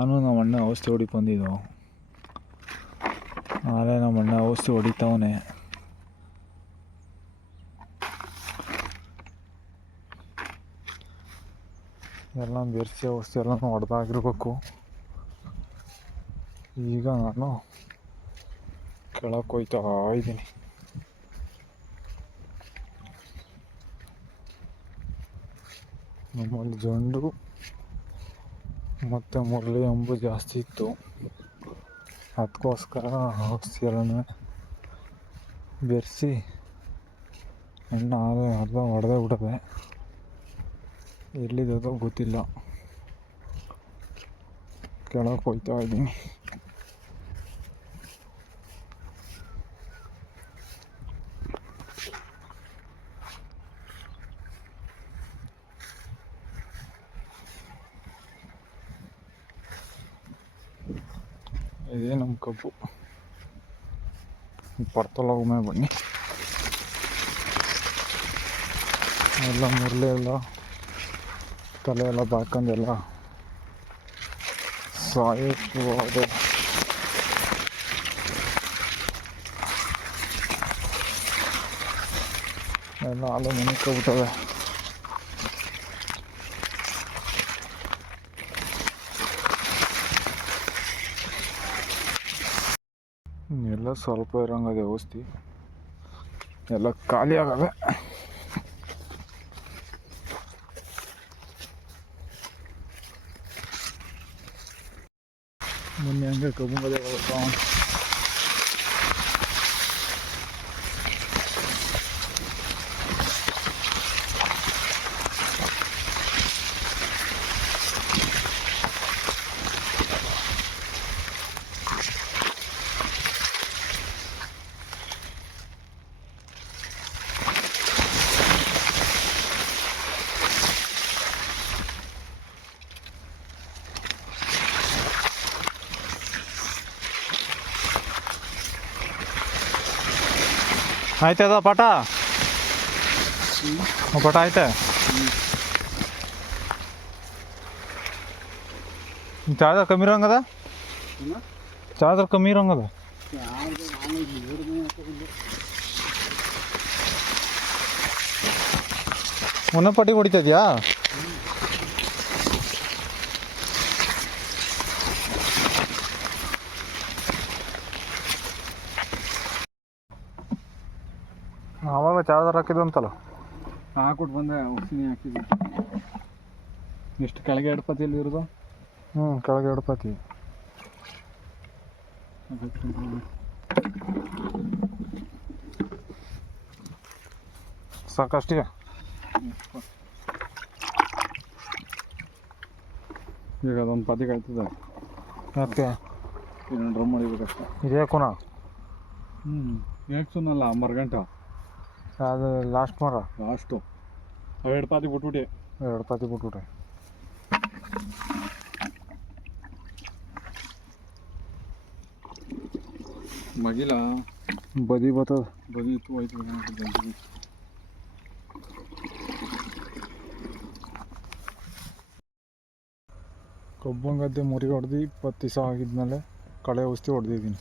ನಾನು ನಮ್ಮ ಅಣ್ಣ ಔಷಧಿ ಹೊಡಿಕ್ ಬಂದಿದ್ದು. ಆದರೆ ನಮ್ಮ ಅಣ್ಣ ಔಷಧಿ ಹೊಡಿತಾವನೆ. ಎಲ್ಲ ಬೆರೆಸಿ ಔಷಧಿ ಎಲ್ಲ ಹೊಡೆದಾಗಿರ್ಬೇಕು. ಈಗ ನಾನು ಕೆಳಕ್ಕೆ ಹೋಯ್ತಾ ಇದ್ದೀನಿ. ನಮ್ಮಲ್ಲಿ ಜಂಡು ಮತ್ತು ಮುರಳಿ ಅಂಬು ಜಾಸ್ತಿ ಇತ್ತು. ಅದಕ್ಕೋಸ್ಕರ ಔಷಧಿಗಳನ್ನು ಬೆರೆಸಿ ಎಣ್ಣೆ ಅರ್ಧ ಹೊಡೆದೇ ಬಿಡದೆ ಎಲ್ಲಿದ್ದದೋ ಗೊತ್ತಿಲ್ಲ. ಕೆಳಗೆ ಹೋಗ್ತಾ ಇದ್ದೀನಿ. ಇದೇ ನಮ್ಮ ಕಬ್ಬು. ಪರ್ತಲ್ಲ ಒಮ್ಮೆ ಬನ್ನಿ. ಎಲ್ಲ ಮುರಳಿ ಎಲ್ಲ, ತಲೆ ಎಲ್ಲ ಬಾಕಂದೆಲ್ಲ ಸಾಯಿತು ಅದು ಎಲ್ಲ ಅಲ್ಲ ಮುನ್ಕೊಬಿಟ್ಟವೆ ಎಲ್ಲ ಸ್ವಲ್ಪ ಇರೋಂಗದೆ ಔಷಧಿ. ಎಲ್ಲ ಖಾಲಿ ಆಗವೆ. ಮೊನ್ನೆ ಹಂಗೆ ಕಬ್ಬು ಆಯ್ತದ ಪಾಠ? ಪಟ ಆಯ್ತಾ? ಚಾರ್ಜರ್ ಕಮ್ಮಿ ಇರಂಗದ ಚಾರ್ಜರ್ ಕಮ್ಮಿ ಇರಂಗದ ಮೊನ್ನೆ ಪಟ್ಟಿ ಹೊಡಿತಿದ್ಯಾ ಆವಾಗ ಚಾರ್ಜರ್ ಹಾಕಿದ್ದು ಅಂತಲ್ಲ? ಹಾಕ್ಬಿಟ್ಟು ಬಂದೆ ಔಷಧಿ ಹಾಕಿದ್ದೆ ಎಷ್ಟು ಕೆಳಗೆ ಎಡಪತಿಯಲ್ಲಿ ಇರೋದು? ಹ್ಞೂ ಕೆಳಗೆ ಎಡಪತಿ. ಸಾಕಷ್ಟಿಗೆ ಈಗ ಅದೊಂದು ಪತಿ ಕಾಯ್ತದೆ. ಯಾಕೆ? ಇನ್ನೊಂದು ಡ್ರಮ್ ಮಾಡಿಬೇಕಷ್ಟೆ ಇದೇ ಕುನ? ಹ್ಞೂ ಯಾಕೆ ಸುನ್ನಲ್ಲ ಮರ್ಗಂಟ ಅದು ಲಾಸ್ಟ್ ಮರ. ಲಾಸ್ಟು ಅವು ಎರಡು ಪಾತಿ ಬಿಟ್ಬಿಟ್ಟೆ. ಎರಡು ಪಾತಿ ಬಿಟ್ಬಿಟ್ರೆ. ಮಗಿಲ? ಬದಿ ಬರ್ತದ ಬದಿ ಇತ್ತು ಹೋಯ್ತು ಕಬ್ಬನ್ ಗದ್ದೆ ಮುರಿ ಹೊಡೆದು ಇಪ್ಪತ್ತು ದಿವಸ ಆಗಿದ್ಮೇಲೆ ಕಳೆ ಔಷಧಿ ಹೊಡೆದಿದ್ದೀನಿ.